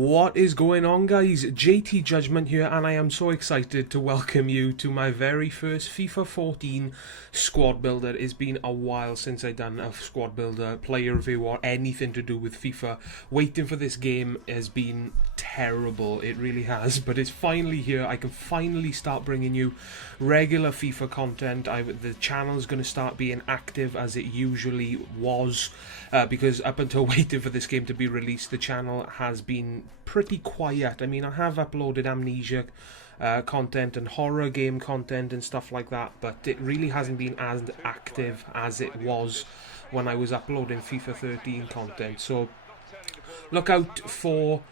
What is going on, guys? JTJudgment here, and I am so excited to welcome you to my very first FIFA 14 squad builder. It's been a while since I've done a squad builder, player review, or anything to do with FIFA. Waiting for this game has been terrible, it really has, but it's finally here. I can finally start bringing you regular FIFA content. The channel's going to start being active as it usually was, because up until waiting for this game to be released, the channel has been pretty quiet. I mean, I have uploaded Amnesia content and horror game content and stuff like that, but it really hasn't been as active as it was when I was uploading FIFA 13 content. So look out for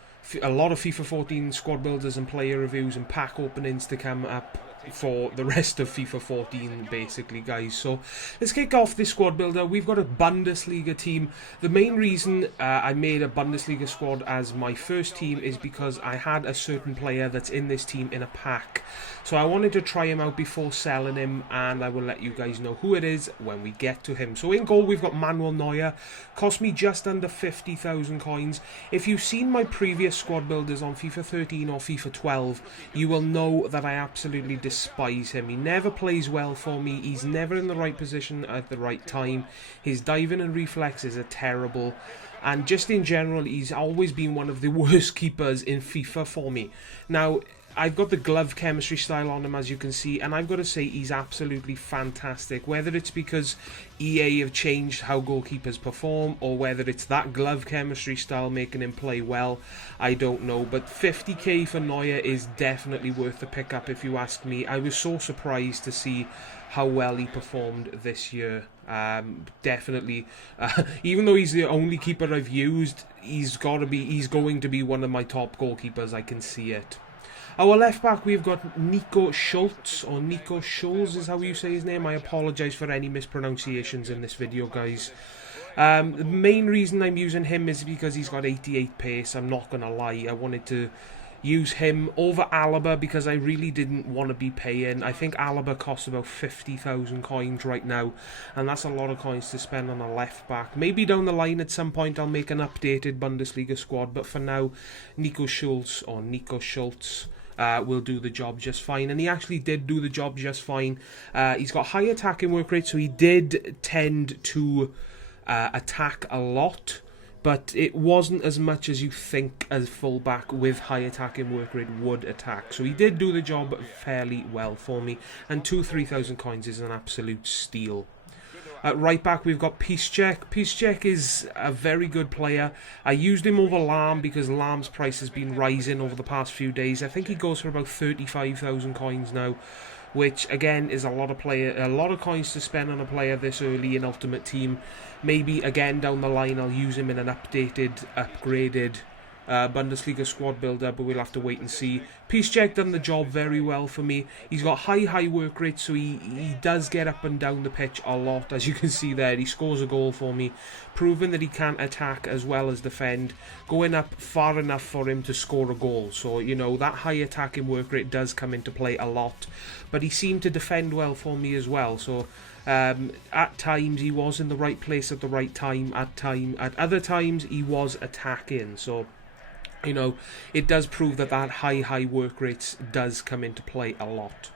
a lot of FIFA 14 squad builders and player reviews and pack openings to come up for the rest of FIFA 14, basically, guys. So let's kick off this squad builder. We've got a Bundesliga team. The main reason I made a Bundesliga squad as my first team is because I had a certain player that's in this team in a pack. So I wanted to try him out before selling him, and I will let you guys know who it is when we get to him. So in goal, we've got Manuel Neuer. Cost me just under 50,000 coins. If you've seen my previous squad builders on FIFA 13 or FIFA 12, you will know that I absolutely despise him. He never plays well for me. He's never in the right position at the right time. His diving and reflexes are terrible. And just in general, he's always been one of the worst keepers in FIFA for me. Now, I've got the glove chemistry style on him, as you can see, and I've got to say he's absolutely fantastic. Whether it's because EA have changed how goalkeepers perform, or whether it's that glove chemistry style making him play well, I don't know. But 50k for Neuer is definitely worth the pickup, if you ask me. I was so surprised to see how well he performed this year. Definitely, even though he's the only keeper I've used, he's going to be one of my top goalkeepers. I can see it. Our left back, we've got Nico Schultz, or Nico Schulz is how you say his name. I apologise for any mispronunciations in this video, guys. The main reason I'm using him is because he's got 88 pace. I'm not going to lie. I wanted to use him over Alaba because I really didn't want to be paying. I think Alaba costs about 50,000 coins right now, and that's a lot of coins to spend on a left back. Maybe down the line at some point I'll make an updated Bundesliga squad, but for now, Nico Schultz will do the job just fine, and he actually did do the job just fine. He's got high attacking work rate, so he did tend to attack a lot, but it wasn't as much as you think a fullback with high attacking work rate would attack. So he did do the job fairly well for me, and 3,000 coins is an absolute steal. At right back, we've got Piszczek. Piszczek is a very good player. I used him over Lahm because Lahm's price has been rising over the past few days. I think he goes for about 35,000 coins now, which again is a lot of coins to spend on a player this early in Ultimate Team. Maybe again down the line I'll use him in an upgraded Bundesliga squad builder, but we'll have to wait and see. Piszczek done the job very well for me. He's got high work rate, so he does get up and down the pitch a lot, as you can see there. He scores a goal for me, proving that he can attack as well as defend, going up far enough for him to score a goal. So, you know, that high attacking work rate does come into play a lot, but he seemed to defend well for me as well. So at times he was in the right place at the right time. At other times he was attacking. So, you know, it does prove that high work rates does come into play a lot.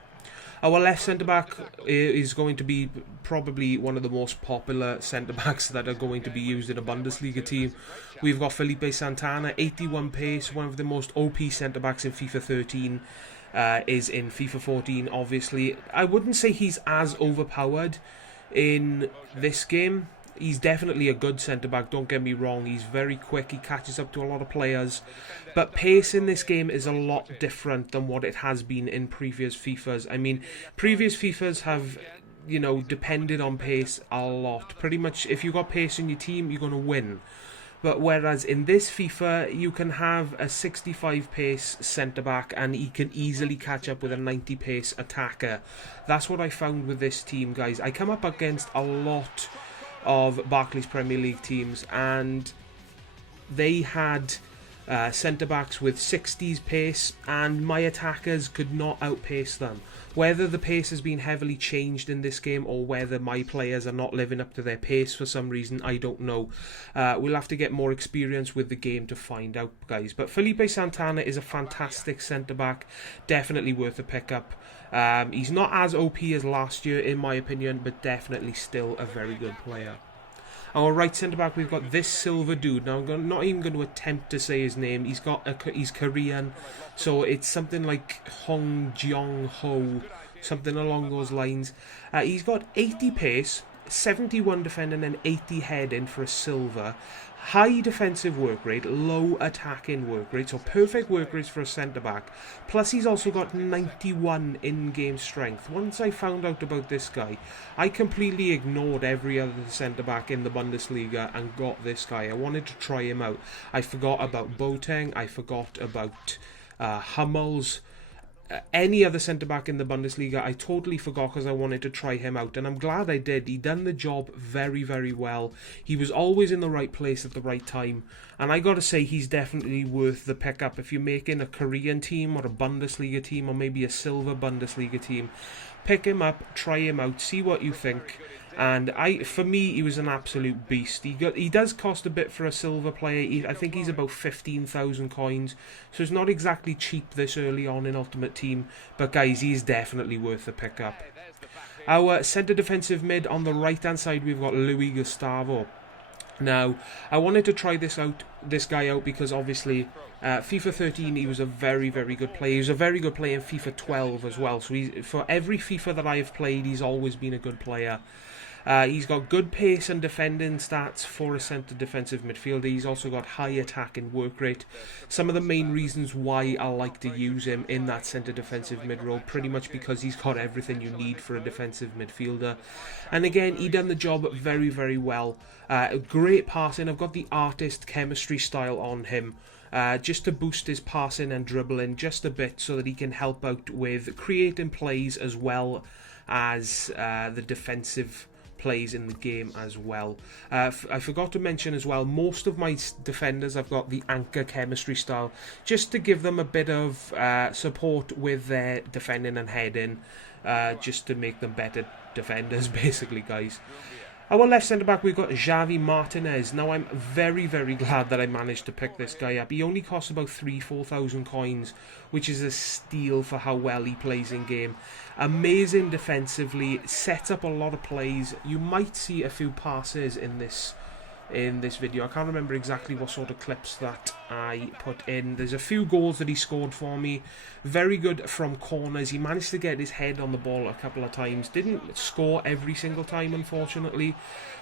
Our left centre-back is going to be probably one of the most popular centre-backs that are going to be used in a Bundesliga team. We've got Felipe Santana, 81 pace, one of the most OP centre-backs in FIFA 13. Is in FIFA 14, obviously. I wouldn't say he's as overpowered in this game. He's definitely a good centre-back, don't get me wrong. He's very quick, he catches up to a lot of players. But pace in this game is a lot different than what it has been in previous FIFAs. I mean, previous FIFAs have, you know, depended on pace a lot. Pretty much, if you've got pace in your team, you're going to win. But whereas in this FIFA, you can have a 65 pace centre-back and he can easily catch up with a 90 pace attacker. That's what I found with this team, guys. I come up against a lot of Barclays Premier League teams, and they had centre-backs with 60s pace, and my attackers could not outpace them. Whether the pace has been heavily changed in this game or whether my players are not living up to their pace for some reason, I don't know. We'll have to get more experience with the game to find out, guys. But Felipe Santana is a fantastic centre-back, definitely worth a pickup. He's not as OP as last year, in my opinion, but definitely still a very good player. Our right centre-back, we've got this silver dude. Now, I'm not even going to attempt to say his name. He's Korean, so it's something like Hong Jeong-ho, something along those lines. He's got 80 pace, 71 defending and 80 heading for a silver. High defensive work rate, low attacking work rate, so perfect work rates for a centre-back. Plus he's also got 91 in-game strength. Once I found out about this guy, I completely ignored every other centre-back in the Bundesliga and got this guy. I wanted to try him out. I forgot about Boateng, I forgot about Hummels. Any other centre-back in the Bundesliga, I totally forgot because I wanted to try him out, and I'm glad I did. He done the job very, very well. He was always in the right place at the right time, and I got to say he's definitely worth the pickup. If you're making a Korean team or a Bundesliga team or maybe a silver Bundesliga team, pick him up, try him out, see what you think. And for me, he was an absolute beast. He does cost a bit for a silver player. I think he's about 15,000 coins, so it's not exactly cheap this early on in Ultimate Team. But guys, he's definitely worth the pickup. Our centre defensive mid on the right hand side, we've got Luis Gustavo. Now, I wanted to try this guy out because obviously FIFA 13 he was a very, very good player. He was a very good player in FIFA 12 as well. So for every FIFA that I've played, he's always been a good player. He's got good pace and defending stats for a centre defensive midfielder. He's also got high attack and work rate. Some of the main reasons why I like to use him in that centre defensive mid role, pretty much because he's got everything you need for a defensive midfielder. And again, he done the job very, very well. Great passing. I've got the artist chemistry style on him. Just to boost his passing and dribbling just a bit so that he can help out with creating plays as well as the defensive plays in the game as well. I forgot to mention as well, most of my defenders I've got the anchor chemistry style just to give them a bit of support with their defending and heading, just to make them better defenders basically, guys. Our left centre-back, we've got Javi Martinez. Now, I'm very, very glad that I managed to pick this guy up. He only costs about 4,000 coins, which is a steal for how well he plays in-game. Amazing defensively, sets up a lot of plays. You might see a few passes in this video. I can't remember exactly what sort of clips that I put in. There's a few goals that he scored for me. Very good from corners. He managed to get his head on the ball a couple of times. Didn't score every single time, unfortunately,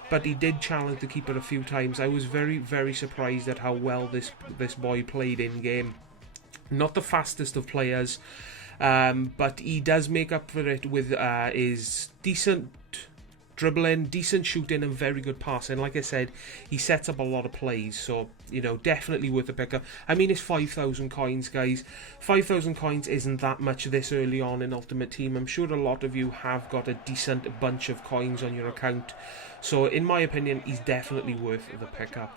but he did challenge the keeper a few times. I was very, very surprised at how well this boy played in game. Not the fastest of players, but he does make up for it with his decent dribbling, decent shooting and very good passing. Like I said, he sets up a lot of plays, so definitely worth a pickup. I mean, it's 5,000 coins, guys. 5,000 coins isn't that much this early on in Ultimate Team. I'm sure a lot of you have got a decent bunch of coins on your account, so in my opinion, he's definitely worth the pickup.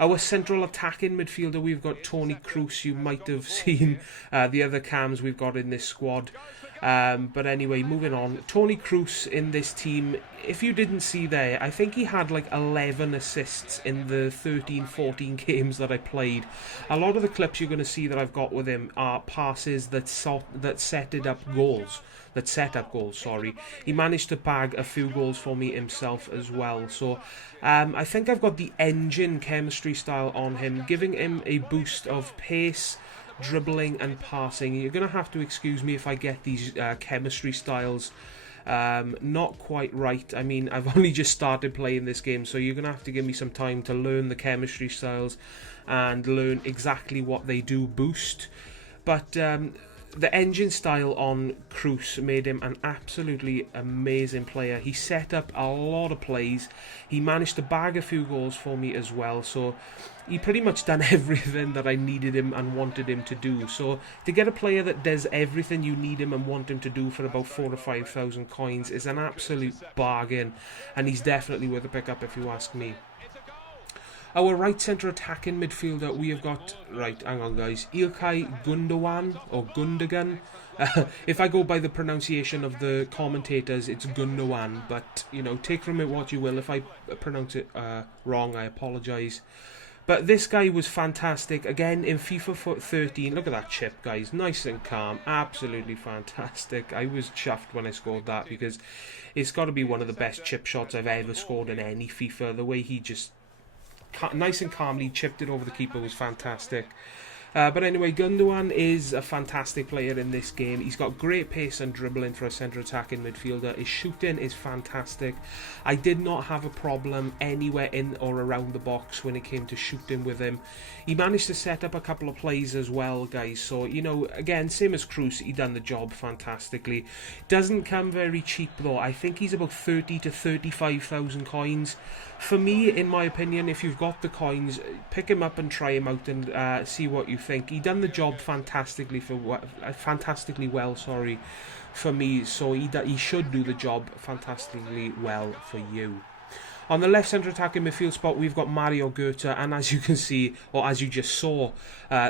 Our central attacking midfielder, we've got Toni Kroos. You might have seen the other cams we've got in this squad. But anyway, moving on. Toni Kroos in this team, if you didn't see there, I think he had like 11 assists in the 13-14 games that I played. A lot of the clips you're going to see that I've got with him are passes that set up goals. He managed to bag a few goals for me himself as well. So I think I've got the engine chemistry style on him, giving him a boost of pace, dribbling and passing. You're going to have to excuse me if I get these chemistry styles not quite right. I mean, I've only just started playing this game, so you're going to have to give me some time to learn the chemistry styles and learn exactly what they do boost. But the engine style on Kroos made him an absolutely amazing player. He set up a lot of plays. He managed to bag a few goals for me as well. So he pretty much done everything that I needed him and wanted him to do. So to get a player that does everything you need him and want him to do for about 4,000 or 5,000 coins is an absolute bargain. And he's definitely worth a pickup if you ask me. Our right centre attacking midfielder, we have got, right, hang on guys, Ilkay Gundogan, or Gundogan. If I go by the pronunciation of the commentators, it's Gundogan, but, you know, take from it what you will. If I pronounce it wrong, I apologise. But this guy was fantastic. Again, in FIFA 13, look at that chip, guys. Nice and calm. Absolutely fantastic. I was chuffed when I scored that because it's got to be one of the best chip shots I've ever scored in any FIFA. The way he just nice and calmly chipped it over the keeper was fantastic. But anyway, Gundogan is a fantastic player in this game. He's got great pace and dribbling for a centre attacking midfielder. His shooting is fantastic. I did not have a problem anywhere in or around the box when it came to shooting with him. He managed to set up a couple of plays as well, guys. So, you know, again, same as Cruz, he done the job fantastically. Doesn't come very cheap though. I think he's about 30 to 35,000 coins. For me, in my opinion, if you've got the coins, pick him up and try him out and see what you think. He done the job fantastically well, sorry, for me. So he should do the job fantastically well for you. On the left centre attacking midfield spot, we've got Mario Götze, and as you can see, or as you just saw,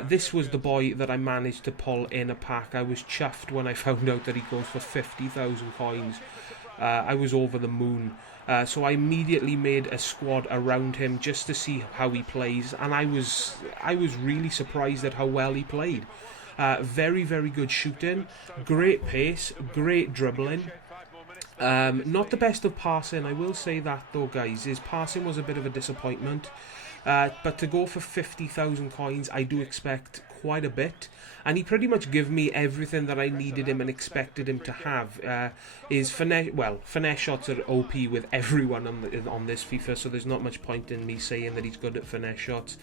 this was the boy that I managed to pull in a pack. I was chuffed when I found out that he goes for 50,000 coins. I was over the moon. So I immediately made a squad around him just to see how he plays, and I was really surprised at how well he played. Very, very good shooting, great pace, great dribbling. Not the best of passing, I will say that though, guys. His passing was a bit of a disappointment. But to go for 50,000 coins, I do expect quite a bit. And he pretty much gave me everything that I needed him and expected him to have. His finesse shots are OP with everyone on this FIFA, so there's not much point in me saying that he's good at finesse shots.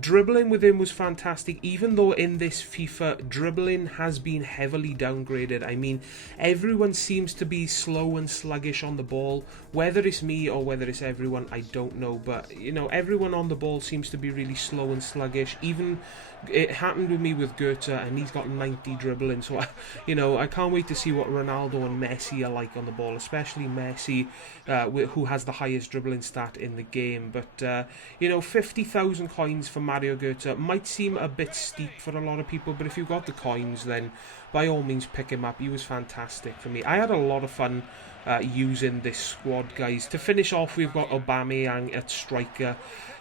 Dribbling with him was fantastic, even though in this FIFA, dribbling has been heavily downgraded. I mean, everyone seems to be slow and sluggish on the ball. Whether it's me or whether it's everyone, I don't know. But, you know, everyone on the ball seems to be really slow and sluggish. Even it happened with me with Götze, and he's got 90 dribbling. So, you know, I can't wait to see what Ronaldo and Messi are like on the ball, especially Messi, who has the highest dribbling stat in the game. But, you know, 50,000 coins for Mario Götze might seem a bit steep for a lot of people, but if you've got the coins, then by all means pick him up. He was fantastic for me. I had a lot of fun using this squad, guys. To finish off, we've got Aubameyang at striker.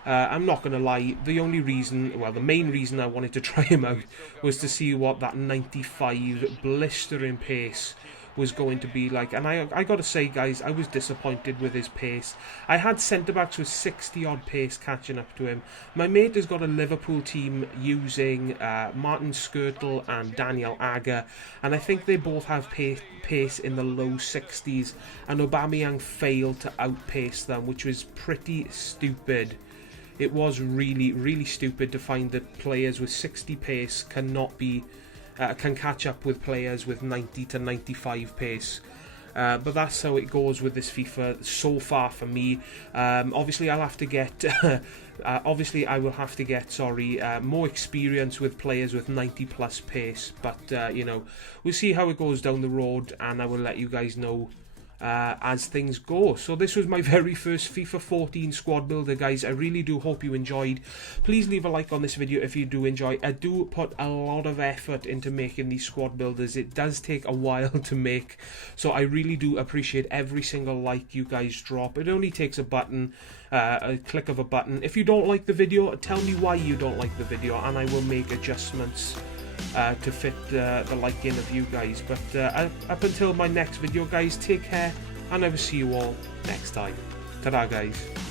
I'm not going to lie, the main reason I wanted to try him out was to see what that 95 blistering pace was going to be like. And I got to say, guys, I was disappointed with his pace. I had centre-backs with 60-odd pace catching up to him. My mate has got a Liverpool team using Martin Skrtel and Daniel Agger, and I think they both have pace in the low 60s, and Aubameyang failed to outpace them, which was pretty stupid. It was really, really stupid to find that players with 60 pace can catch up with players with 90 to 95 pace. But that's how it goes with this FIFA so far for me. Obviously, I'll have to get. I will have to get more experience with players with 90 plus pace. But you know, we'll see how it goes down the road, and I will let you guys know as things go. So this was my very first FIFA 14 squad builder, guys. I really do hope you enjoyed. Please leave a like on this video if you do enjoy. I do put a lot of effort into making these squad builders. It does take a while to make, so I really do appreciate every single like you guys drop. It only takes a click of a button. If you don't like the video, tell me why you don't like the video, and I will make adjustments to fit the liking of you guys. But up until my next video, guys, take care, and I will see you all next time. Ta-da, guys.